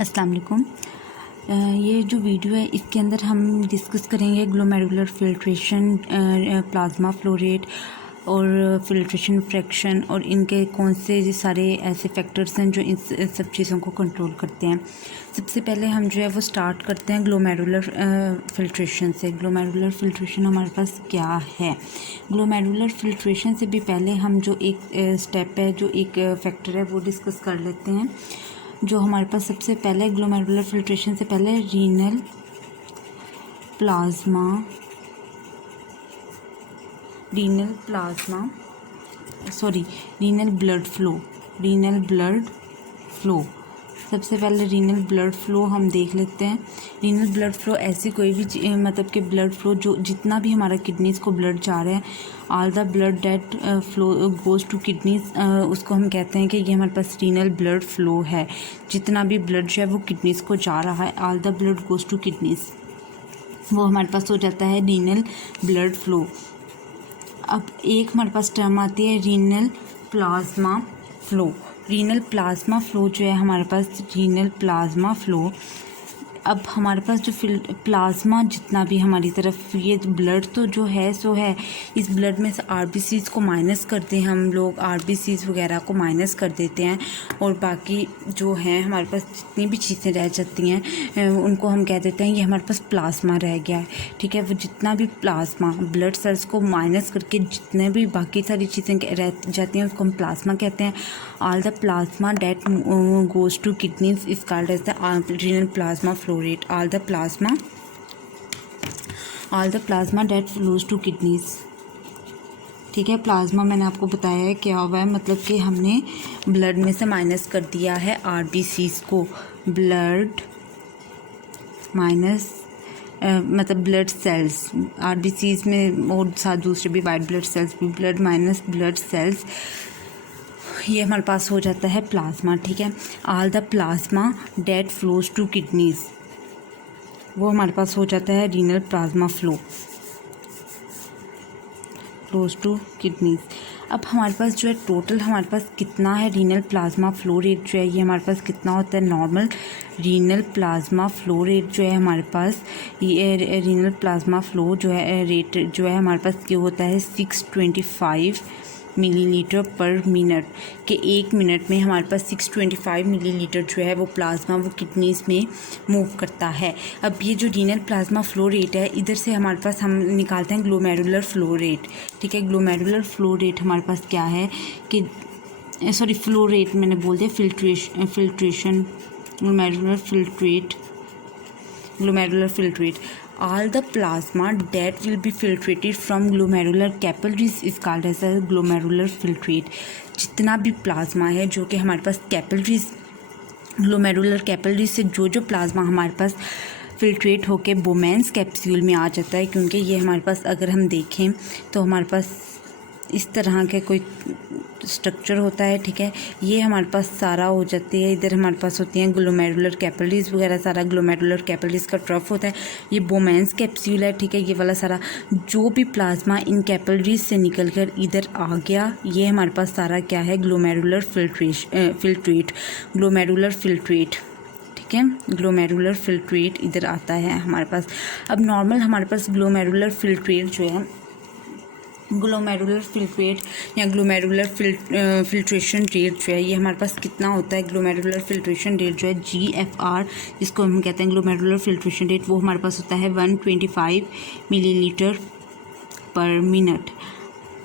अस्सलाम वालेकुम। ये जो वीडियो है इसके अंदर हम डिस्कस करेंगे glomerular filtration, plasma flow rate और फिल्ट्रेशन फ्रैक्शन और इनके कौन से सारे ऐसे फैक्टर्स हैं जो इन सब चीज़ों को कंट्रोल करते हैं। सबसे पहले हम जो है वो स्टार्ट करते हैं ग्लोमेरुलर फिल्ट्रेशन से। ग्लोमेरुलर फिल्ट्रेशन हमारे पास क्या है? ग्लोमेरुलर फिल्ट्रेशन से भी पहले हम जो एक स्टेप है, जो एक फैक्टर है वो डिस्कस कर लेते हैं। जो हमारे पास सबसे पहले ग्लोमेरुलर फिल्ट्रेशन से पहले रीनल ब्लड फ्लो। सबसे पहले रीनल ब्लड फ्लो हम देख लेते हैं। रीनल ब्लड फ्लो ऐसी कोई भी मतलब कि ब्लड फ्लो जो जितना भी हमारा किडनीज़ को ब्लड जा रहा है, all the blood that flow goes to kidneys, उसको हम कहते हैं कि ये हमारे पास रीनल ब्लड फ्लो है। जितना भी ब्लड जो है वो किडनीज़ को जा रहा है, all the blood goes to kidneys, वो हमारे पास हो जाता है रीनल ब्लड फ्लो। अब एक हमारे पास टर्म आती है renal plasma flow. Renal plasma flow जो है हमारे पास रीनल प्लाज्मा फ्लो। अब हमारे पास जो प्लाज्मा जितना भी हमारी तरफ ये ब्लड तो जो है सो है, इस ब्लड में से आरबीसीज़ को माइनस करते हैं हम लोग, आरबीसीज़ वगैरह को माइनस कर देते हैं और बाकी जो है हमारे पास जितनी भी चीज़ें रह जाती हैं उनको हम कह देते हैं ये हमारे पास प्लाज्मा रह गया है। ठीक है, वो जितना भी प्लाज्मा ब्लड सेल्स को माइनस करके जितने भी बाकी सारी चीज़ें रह जाती हैं उसको हम प्लाज्मा कहते हैं। All the plasma that goes to kidneys is called as the renal plasma flow rate। all the plasma that flows to kidneys। ठीक है, प्लाज्मा मैंने आपको बताया है क्या हुआ है, मतलब कि हमने ब्लड में से माइनस कर दिया है आरबीसीज़ को। ब्लड माइनस मतलब ब्लड सेल्स, आरबीसीज़ में और साथ दूसरे भी वाइट ब्लड सेल्स भी, ब्लड माइनस ब्लड सेल्स, ये हमारे पास हो जाता है प्लाज्मा। ठीक है, all the plasma that flows to kidneys, वो हमारे पास हो जाता है renal plasma flows to kidneys. अब हमारे पास जो है टोटल हमारे पास कितना है रीनल प्लाज्मा फ्लो रेट जो है ये हमारे पास कितना होता है? Normal renal plasma flow rate जो है हमारे पास, ये रीनल प्लाज्मा फ्लो जो है रेट जो है हमारे पास ये होता है 625 मिलीलीटर पर मिनट, के एक मिनट में हमारे पास 625 मिलीलीटर जो है वो प्लाज्मा वो किडनीज़ में मूव करता है। अब ये जो रीनल प्लाज्मा फ्लो रेट है, इधर से हमारे पास हम निकालते हैं ग्लोमेरुलर फ्लो रेट। ठीक है, ग्लोमेरुलर फ्लो रेट हमारे पास क्या है कि फ्लो रेट मैंने बोल दिया, filtration glomerular filtrate. All the plasma that will be filtrated from glomerular capillaries is called as a glomerular filtrate। जितना भी प्लाज्मा है जो कि हमारे पास कैपिलरीज, ग्लोमेरुलर कैपिलरीज से जो प्लाज्मा हमारे पास फिल्ट्रेट होके बोमेंस कैप्सूल में आ जाता है, क्योंकि ये हमारे पास अगर हम देखें तो हमारे पास इस तरह का कोई स्ट्रक्चर होता है। ठीक है, ये हमारे पास सारा हो जाती है, इधर हमारे पास होती हैं ग्लोमेरुलर कैपिलरीज वगैरह, सारा ग्लोमेरुलर कैपिलरीज का ट्रफ होता है, ये बोमेंस कैप्सूल है। ठीक है, ये वाला सारा जो भी प्लाज्मा इन कैपिलरीज से निकल कर इधर आ गया, ये हमारे पास सारा क्या है? Glomerular filtrate. ठीक है, ग्लोमेरुलर फिल्ट्रेट इधर आता है हमारे पास। अब नॉर्मल हमारे पास ग्लोमेरुलर फिल्ट्रेट जो है, ग्लोमेरुलर फिल्ट्रेट या ग्लोमेरुलर फिल्ट्रेशन रेट जो है ये हमारे पास कितना होता है? ग्लोमेरुलर फिल्ट्रेशन रेट जो है GFR, जिसको हम कहते हैं ग्लोमेरुलर फिल्ट्रेशन रेट, वो हमारे पास होता है 125 मिलीलीटर पर मिनट।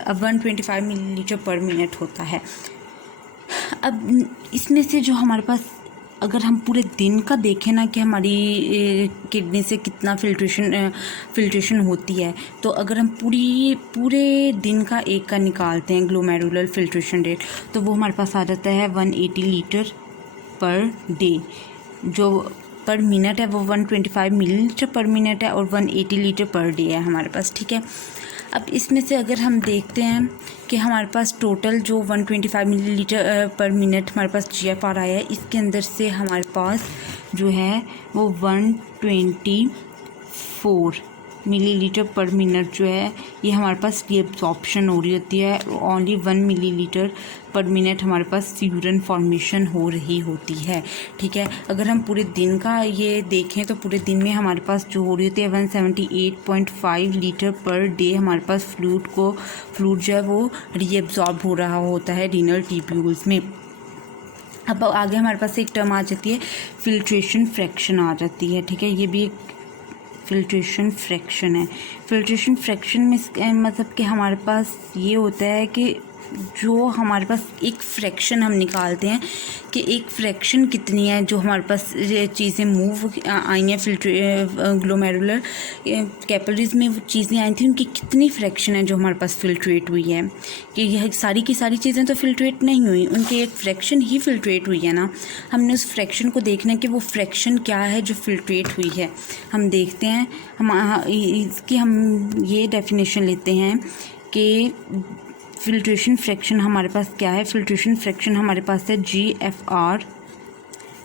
अब 125 मिलीलीटर पर मिनट होता है। अब इसमें से जो हमारे पास अगर हम पूरे दिन का देखें ना कि हमारी किडनी से कितना फिल्ट्रेशन होती है, तो अगर हम पूरे दिन का एक का निकालते हैं ग्लोमेरुलर फिल्ट्रेशन रेट, तो वो हमारे पास आ जाता है 180 लीटर पर डे। जो पर मिनट है वो 125 मिलीलीटर पर मिनट है और 180 लीटर पर डे है हमारे पास। ठीक है, अब इसमें से अगर हम देखते हैं कि हमारे पास टोटल जो 125 मिलीलीटर पर मिनट हमारे पास GFR आया है, इसके अंदर से हमारे पास जो है वो 124 मिलीलीटर पर मिनट जो है ये हमारे पास रीअब्जॉर्प्शन हो रही होती है। ओनली 1 मिलीलीटर पर मिनट हमारे पास यूरिन फॉर्मेशन हो रही होती है। ठीक है, अगर हम पूरे दिन का ये देखें तो पूरे दिन में हमारे पास जो हो रही होती है 178.5 लीटर पर डे हमारे पास फ्लूइड जो है वो रीअब्जॉर्ब हो रहा होता है रीनल ट्यूब्यूल्स में। अब आगे हमारे पास एक टर्म आ जाती है फिल्ट्रेशन फ्रैक्शन आ जाती है। ठीक है, ये भी एक फिल्ट्रेशन फ्रैक्शन है। फिल्ट्रेशन फ्रैक्शन में मतलब कि हमारे पास ये होता है कि जो हमारे पास एक फ्रैक्शन हम निकालते हैं कि एक फ्रैक्शन कितनी है जो हमारे पास चीज़ें मूव आई हैं ग्लोमेरुलर कैपिलरीज में वो चीज़ें आई थी उनकी कितनी फ्रैक्शन है जो हमारे पास फिल्ट्रेट हुई है। कि यह सारी की सारी चीज़ें तो फिल्ट्रेट नहीं हुई, उनकी एक फ्रैक्शन ही फिल्ट्रेट हुई है ना। हमने उस फ्रैक्शन को देखना है कि वो फ्रैक्शन क्या है जो फिल्ट्रेट हुई है। हम देखते हैं इसकी हम ये डेफिनेशन लेते हैं कि फिल्ट्रेशन फ्रैक्शन हमारे पास क्या है। फिल्ट्रेशन फ्रैक्शन हमारे पास है GFR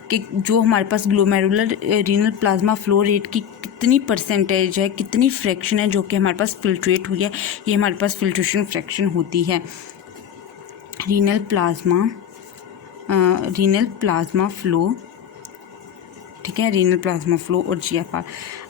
कि जो हमारे पास glomerular renal plasma flow rate की कितनी परसेंटेज है, कितनी फ्रैक्शन है जो कि हमारे पास फिल्ट्रेट हुई है, ये हमारे पास फिल्ट्रेशन फ्रैक्शन होती है। रीनल प्लाज्मा फ्लो, ठीक है, रीनल प्लाज्मा फ्लो और GFR।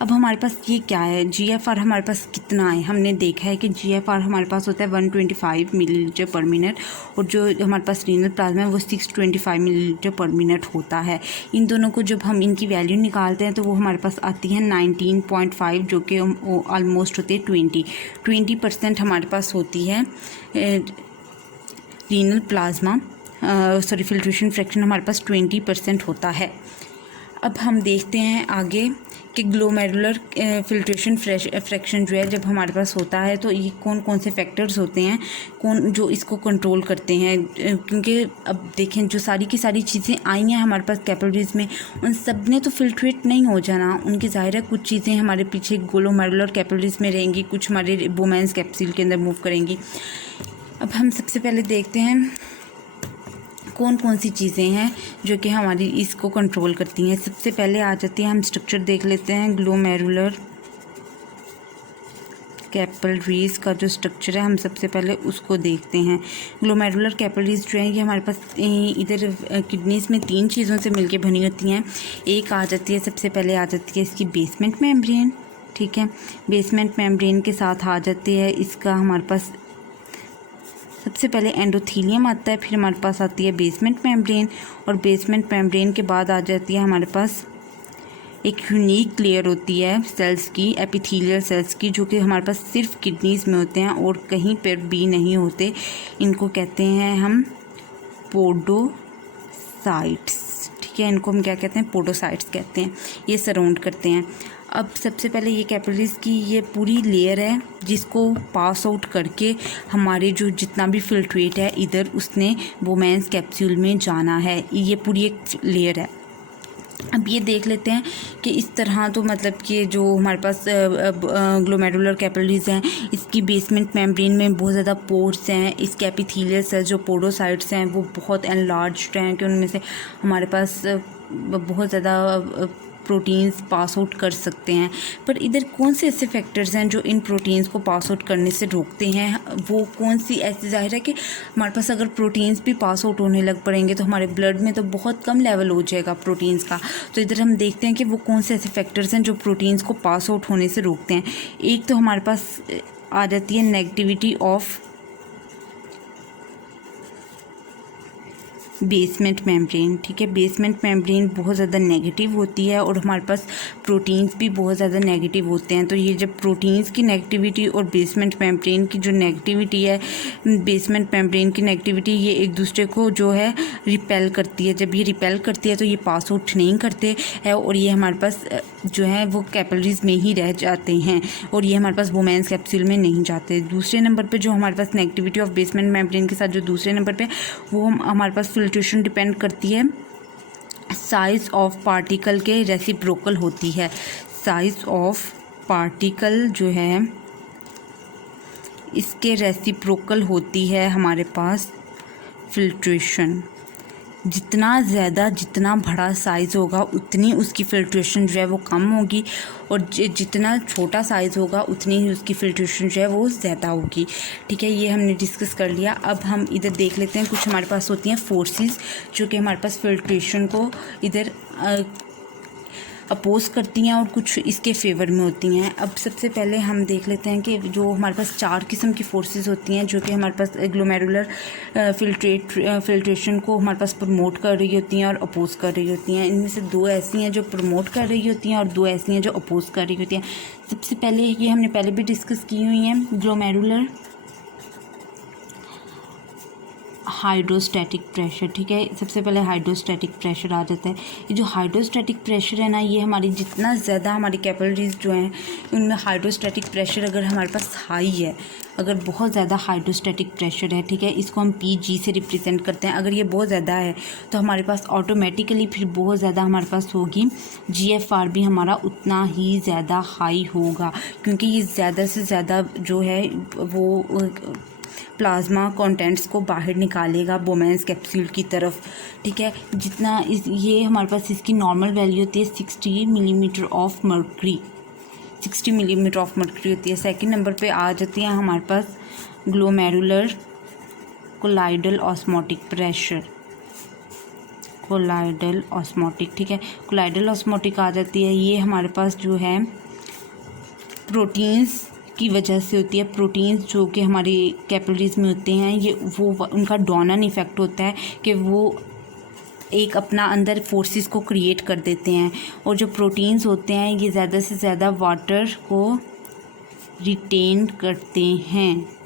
अब हमारे पास ये क्या है, GFR हमारे पास कितना है। हमने देखा है कि GFR हमारे पास होता है 125 मिलीलीटर पर मिनट और जो हमारे पास रीनल प्लाज्मा है वो 625 मिलीलीटर पर मिनट होता है। इन दोनों को जब हम इनकी वैल्यू निकालते हैं तो वो हमारे पास आती है 19.5 जो कि ऑलमोस्ट होती है 20% हमारे पास होती है रीनल प्लाज्मा फिल्ट्रेशन फ्रैक्शन हमारे पास 20% होता है। अब हम देखते हैं आगे कि ग्लोमेरुलर फिल्ट्रेशन फ्रैक्शन जो है जब हमारे पास होता है तो ये कौन कौन से फैक्टर्स होते हैं जो इसको कंट्रोल करते हैं। क्योंकि अब देखें जो सारी की सारी चीज़ें आई हैं हमारे पास कैपिलरीज में उन सब ने तो फिल्ट्रेट नहीं हो जाना। उनकी ज़ाहिर है कुछ चीज़ें हमारे पीछे ग्लोमेरुलर कैपिलरीज में रहेंगी, कुछ हमारे बोमेन्स कैप्सूल के अंदर मूव करेंगी। अब हम सबसे पहले देखते हैं कौन कौन सी चीज़ें हैं जो कि हमारी इसको कंट्रोल करती हैं। सबसे पहले आ जाती है, हम स्ट्रक्चर देख लेते हैं ग्लोमेरुलर कैपिलरीज का जो स्ट्रक्चर है हम सबसे पहले उसको देखते हैं। ग्लोमेरुलर कैपिलरीज जो है ये हमारे पास इधर किडनीज में 3 चीज़ों से मिलके बनी होती हैं। एक आ जाती है, सबसे पहले आ जाती है इसकी बेसमेंट मेम्ब्रेन। ठीक है, बेसमेंट मेम्ब्रेन के साथ आ जाती है इसका हमारे पास सबसे पहले एंडोथीलियम आता है, फिर हमारे पास आती है बेसमेंट मेम्ब्रेन और बेसमेंट मेम्ब्रेन के बाद आ जाती है हमारे पास एक यूनिक लेयर होती है सेल्स की, एपिथेलियल सेल्स की, जो कि हमारे पास सिर्फ किडनीज में होते हैं और कहीं पर भी नहीं होते। इनको कहते हैं हम पोडोसाइट्स। ठीक है, इनको हम क्या कहते हैं, पोडोसाइट्स कहते हैं। ये सराउंड करते हैं। अब सबसे पहले ये कैपिलरीज की ये पूरी लेयर है जिसको पास आउट करके हमारे जो जितना भी फिल्ट्रेट है इधर उसने बोमेन्स कैप्सूल में जाना है। ये पूरी एक लेयर है। अब ये देख लेते हैं कि इस तरह तो मतलब कि जो हमारे पास ग्लोमेरुलर कैपिलरीज हैं इसकी बेसमेंट मेम्ब्रेन में बहुत ज़्यादा पोर्स हैं। इसके एपिथेलियल सेल्स जो पोडोसाइट्स हैं वो बहुत एनलार्ज्ड हैं कि उनमें से हमारे पास बहुत ज़्यादा प्रोटीन्स पास आउट कर सकते हैं। पर इधर कौन से ऐसे फैक्टर्स हैं जो इन प्रोटीन्स को पास आउट करने से रोकते हैं, वो कौन सी ऐसी ज़ाहिर है कि हमारे पास अगर प्रोटीन्स भी पास आउट होने लग पड़ेंगे तो हमारे ब्लड में तो बहुत कम लेवल हो जाएगा प्रोटीन्स का। तो इधर हम देखते हैं कि वो कौन से ऐसे फैक्टर्स हैं जो प्रोटीन्स को पास आउट होने से रोकते हैं। एक तो हमारे पास आ जाती है नेगेटिविटी ऑफ बेसमेंट मेम्ब्रेन। ठीक है, बेसमेंट मेम्ब्रेन बहुत ज़्यादा नेगेटिव होती है और हमारे पास प्रोटीन्स भी बहुत ज़्यादा नेगेटिव होते हैं। तो ये जब प्रोटीन्स की नेगेटिविटी और बेसमेंट मेम्ब्रेन की जो नेगेटिविटी है, बेसमेंट मेम्ब्रेन की नेगेटिविटी, ये एक दूसरे को जो है रिपेल करती है। जब ये रिपेल करती है तो ये पास आउट नहीं करते हैं और ये हमारे पास जो है वो कैपिलरीज में ही रह जाते हैं और ये हमारे पास बोमेन्स कैप्सूल में नहीं जाते। दूसरे नंबर पे जो हमारे पास नेगेटिविटी ऑफ बेसमेंट मेम्ब्रेन के साथ जो दूसरे नंबर पे वो हमारे पास फिल्ट्रेशन डिपेंड करती है साइज ऑफ पार्टिकल के रेसिप्रोकल होती है। साइज ऑफ पार्टिकल जो है इसके रेसिप्रोकल होती है हमारे पास फिल्ट्रेशन। जितना बड़ा साइज़ होगा उतनी उसकी फ़िल्ट्रेशन जो है वो कम होगी, और जितना छोटा साइज़ होगा उतनी ही उसकी फ़िल्ट्रेशन जो है वो ज़्यादा होगी। ठीक है, ये हमने डिस्कस कर लिया। अब हम इधर देख लेते हैं, कुछ हमारे पास होती हैं फोर्सेस जो कि हमारे पास फ़िल्ट्रेशन को इधर अपोज़ करती हैं और कुछ इसके फेवर में होती हैं। अब सबसे पहले हम देख लेते हैं कि जो हमारे पास 4 किस्म की फोर्सेस होती हैं जो कि हमारे पास ग्लोमेरुलर फिल्ट्रेशन को हमारे पास प्रमोट कर रही होती हैं और अपोज़ कर रही होती हैं। इनमें से 2 ऐसी हैं जो प्रमोट कर रही होती हैं और 2 ऐसी हैं जो अपोज़ कर रही होती हैं। सबसे पहले ये हमने पहले भी डिस्कस की हुई हैं, ग्लोमेरुलर हाइड्रोस्टैटिक प्रेशर। ठीक है, सबसे पहले हाइड्रोस्टैटिक प्रेशर आ जाता है। ये जो हाइड्रोस्टैटिक प्रेशर है ना, ये हमारी जितना ज़्यादा हमारी कैपिलरीज जो हैं उनमें हाइड्रोस्टैटिक प्रेशर अगर हमारे पास हाई है, अगर बहुत ज़्यादा हाइड्रोस्टैटिक प्रेशर है, ठीक है, इसको हम PG से रिप्रेजेंट करते हैं। अगर ये बहुत ज़्यादा है तो हमारे पास ऑटोमेटिकली फिर बहुत ज़्यादा हमारे पास होगी GFR भी हमारा उतना ही ज़्यादा हाई होगा, क्योंकि ये ज़्यादा से ज़्यादा जो है वो प्लाज्मा कंटेंट्स को बाहर निकालेगा बोमेंस कैप्सूल की तरफ। ठीक है, जितना ये हमारे पास इसकी नॉर्मल वैल्यू होती है 60 millimetre of mercury, 60 millimetre of mercury होती है। सेकंड नंबर पे आ जाती है हमारे पास glomerular colloidal osmotic pressure, colloidal osmotic. ठीक है, कोलाइडल ऑस्मोटिक आ जाती है। ये हमारे पास जो है प्रोटीन्स की वजह से होती है। प्रोटीन्स जो कि हमारी कैपिलरीज में होते हैं, ये वो उनका डोनन इफ़ेक्ट होता है कि वो एक अपना अंदर फोर्सेस को क्रिएट कर देते हैं, और जो प्रोटीन्स होते हैं ये ज़्यादा से ज़्यादा वाटर को रिटेन करते हैं,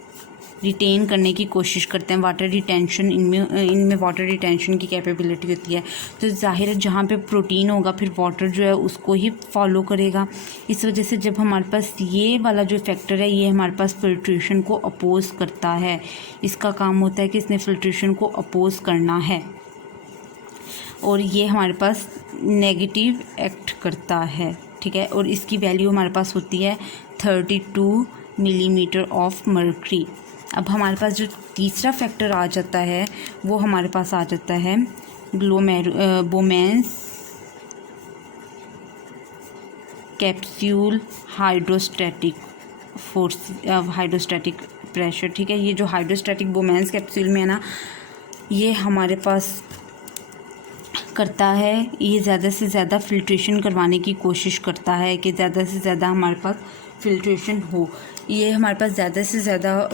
रिटेन करने की कोशिश करते हैं। वाटर रिटेंशन, इनमें वाटर रिटेंशन की कैपेबिलिटी होती है। तो ज़ाहिर है जहाँ पे प्रोटीन होगा फिर वाटर जो है उसको ही फॉलो करेगा। इस वजह से जब हमारे पास ये वाला जो फैक्टर है ये हमारे पास फ़िल्ट्रेशन को अपोज़ करता है। इसका काम होता है कि इसने फ़िल्ट्रेशन को अपोज़ करना है, और ये हमारे पास नेगेटिव एक्ट करता है। ठीक है, और इसकी वैल्यू हमारे पास होती है 32 मिलीमीटर ऑफ मर्करी। अब हमारे पास जो तीसरा फैक्टर आ जाता है वो हमारे पास आ जाता है बोमेंस capsule hydrostatic force, hydrostatic pressure. ठीक है, ये जो हाइड्रोस्टैटिक बोमेंस कैप्सूल में है ना, ये हमारे पास करता है, ये ज़्यादा से ज़्यादा फ़िल्ट्रेशन करवाने की कोशिश करता है कि ज़्यादा से ज़्यादा हमारे पास फ़िल्ट्रेशन हो। ये हमारे पास ज़्यादा से ज़्यादा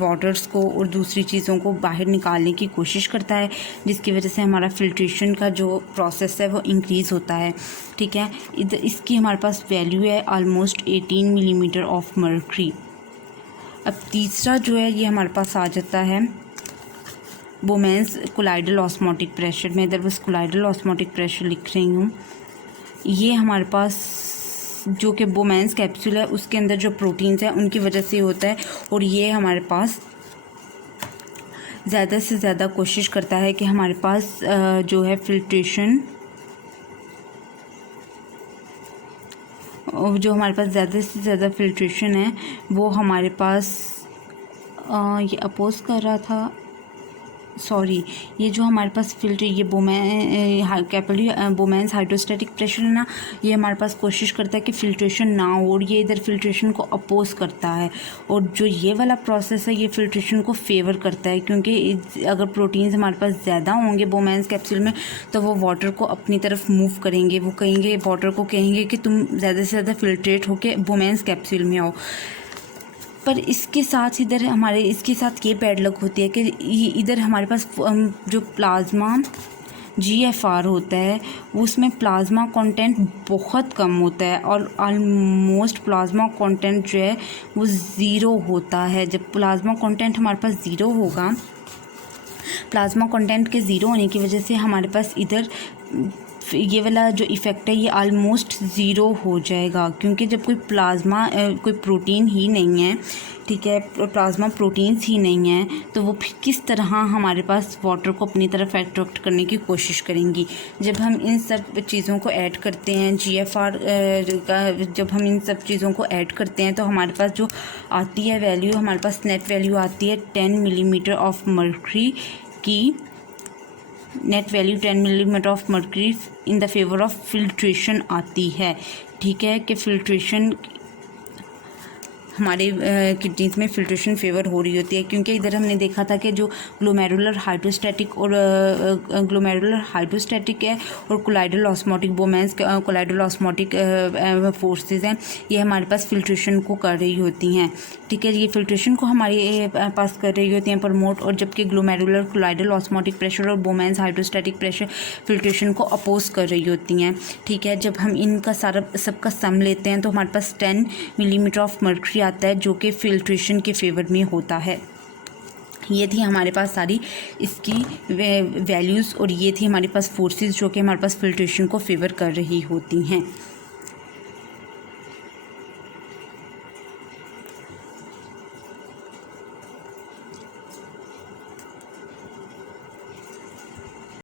वाटर्स को और दूसरी चीज़ों को बाहर निकालने की कोशिश करता है, जिसकी वजह से हमारा फ़िल्ट्रेशन का जो प्रोसेस है वो इंक्रीज़ होता है। ठीक है, इसकी हमारे पास वैल्यू है ऑलमोस्ट 18 मिलीमीटर ऑफ मर्करी। अब तीसरा जो है ये हमारे पास आ जाता है बोमेंस कोलाइडल ऑस्मोटिक प्रेशर। मैं इधर बस कोलाइडल ऑस्मोटिक प्रेशर लिख रही हूँ। ये हमारे पास जो कि बोमेंस कैप्सूल है उसके अंदर जो प्रोटीन्स हैं उनकी वजह से होता है, और ये हमारे पास ज़्यादा से ज़्यादा कोशिश करता है कि हमारे पास जो है फ़िल्ट्रेशन, जो हमारे पास ज़्यादा से ज़्यादा फ़िल्ट्रेशन है वो हमारे पास ये अपोज़ कर रहा था, सॉरी, ये जो हमारे पास फिल्टर ये बोमेंस हाइड्रोस्टैटिक प्रेशर है ना, ये हमारे पास कोशिश करता है कि फ़िल्ट्रेशन ना हो, और ये इधर फ़िल्ट्रेशन को अपोज़ करता है। और जो ये वाला प्रोसेस है ये फ़िल्ट्रेशन को फेवर करता है, क्योंकि अगर प्रोटीन्स हमारे पास ज़्यादा होंगे बोमेंस कैप्सूल में तो वो वाटर को अपनी तरफ मूव करेंगे। वो कहेंगे, वाटर को कहेंगे कि तुम ज़्यादा से ज़्यादा फ़िल्ट्रेट होकर बोमेंस कैप्सूल में आओ। पर इसके साथ इसके साथ ये बैड लक होती है कि इधर हमारे पास जो प्लाज्मा GFR होता है उसमें प्लाज्मा कंटेंट बहुत कम होता है, और ऑलमोस्ट प्लाज्मा कंटेंट जो है वो ज़ीरो होता है। जब प्लाज्मा कंटेंट हमारे पास ज़ीरो होगा, प्लाज्मा कंटेंट के ज़ीरो होने की वजह से हमारे पास इधर ये वाला जो इफ़ेक्ट है ये ऑलमोस्ट ज़ीरो हो जाएगा, क्योंकि जब कोई प्रोटीन ही नहीं है, ठीक है, प्लाज्मा प्रोटीन्स ही नहीं है, तो वो फिर किस तरह हमारे पास वाटर को अपनी तरफ अट्रैक्ट करने की कोशिश करेंगी। जब हम इन सब चीज़ों को ऐड करते हैं GFR का, जब हम इन सब चीज़ों को ऐड करते हैं तो हमारे पास जो आती है वैल्यू, हमारे पास नेट वैल्यू आती है 10 मिलीमीटर ऑफ मर्करी की net value 10 millimetre of mercury in the favour of filtration आती है। ठीक है कि फिल्ट्रेशन हमारे किडनीज में फिल्ट्रेशन फेवर हो रही होती है, क्योंकि इधर हमने देखा था कि जो ग्लोमेरुलर हाइड्रोस्टैटिक है और colloidal osmotic बोमेंस colloidal osmotic forces हैं, ये हमारे पास फिल्ट्रेशन को कर रही होती हैं। ठीक है, ये फिल्ट्रेशन को हमारे पास कर रही होती हैं प्रमोट, और जबकि ग्लोमेरुलर कोलाइडल ऑस्मोटिक प्रेशर और बोमेंस हाइड्रोस्टैटिक प्रेशर फिल्ट्रेशन को अपोज कर रही होती हैं। ठीक है, जब हम इनका सबका सम लेते हैं तो हमारे पास 10 मिलीमीटर ऑफ मर्क्यूरी आता है, जो कि फिल्ट्रेशन के फेवर में होता है। ये थी हमारे पास सारी इसकी वैल्यूज़, और ये थी हमारे पास फोर्सेस जो कि हमारे पास फिल्ट्रेशन को फेवर कर रही होती हैं।